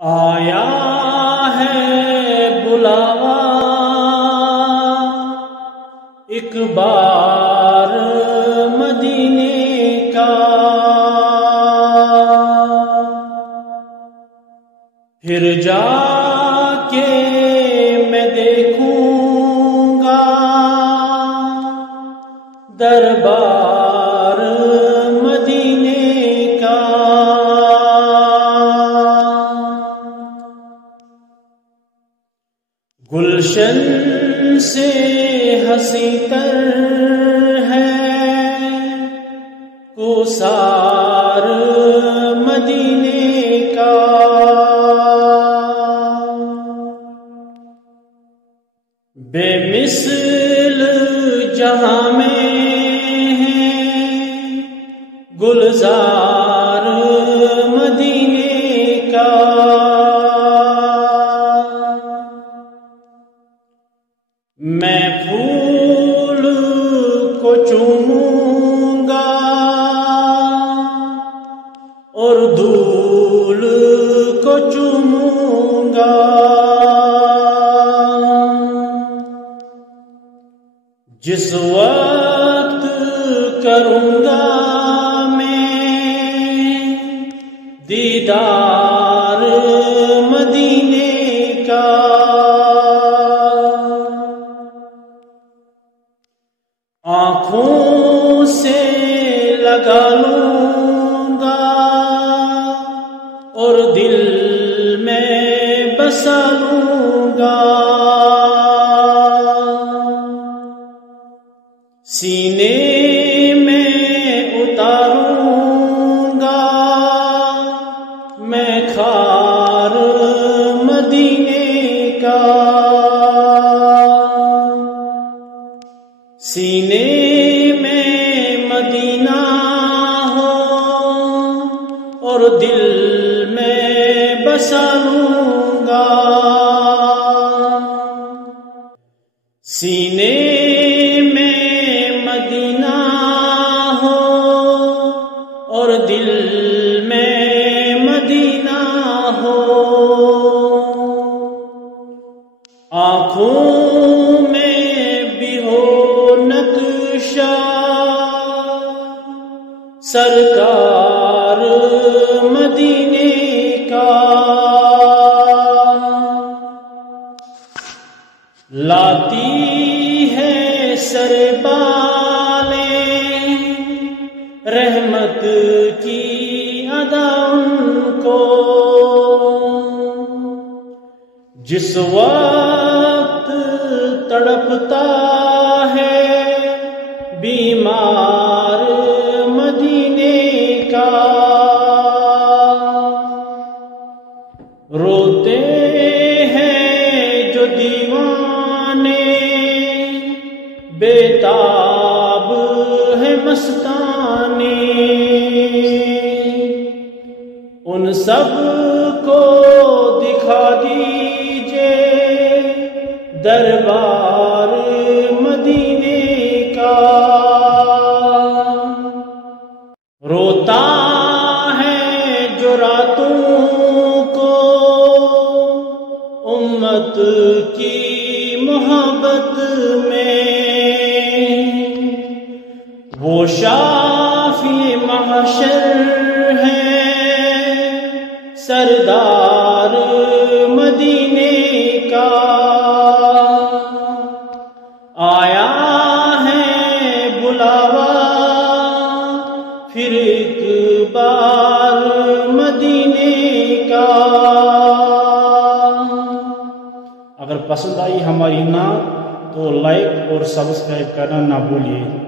آیا ہے بلاوا ایک بار مدینے کا، پھر جا کے میں دیکھوں گا دربار مدینے کا۔ گلشن سے حسیں تر ہے کوثر مدینے کا، بے مثل جہاں میں ہے گلزار مدینے کا۔ میں پھول کو چوموں گا اور دھول کو چوموں گا، جس وقت کروں گا میں دیدار مدینے کا۔ آنکھوں سے لگا لوں گا اور دل میں بسا لوں گا، سینے میں اتاروں گا میں خار مدینے کا، سینے میں مدینہ ہو اور دل میں بسا لوں گا، سینے میں مدینہ ہو اور دل میں مدینہ ہو، آنکھوں میں بھی ہو نقشہ سرکار مدینے کا۔ لاتی ہے سر بالے رحمت کی ادا ان کو، جس وقت تڑپتا ہے بیمار مدینے کا، روتے ہیں جو دیوانے بےتاب ہے مستانے، ان سب کو دکھا دیجئے دربار مدینے کا۔ روتا ہے جو راتوں کو امت کی محبت میں، وہ شافی محشر ہے سردار مدینے کا۔ آیا ہے بلاوا پھر ایک بار مدینے کا۔ اگر پسند آئی ہماری نعت تو لائک اور سبسکرائب کرنا نہ بھولیے۔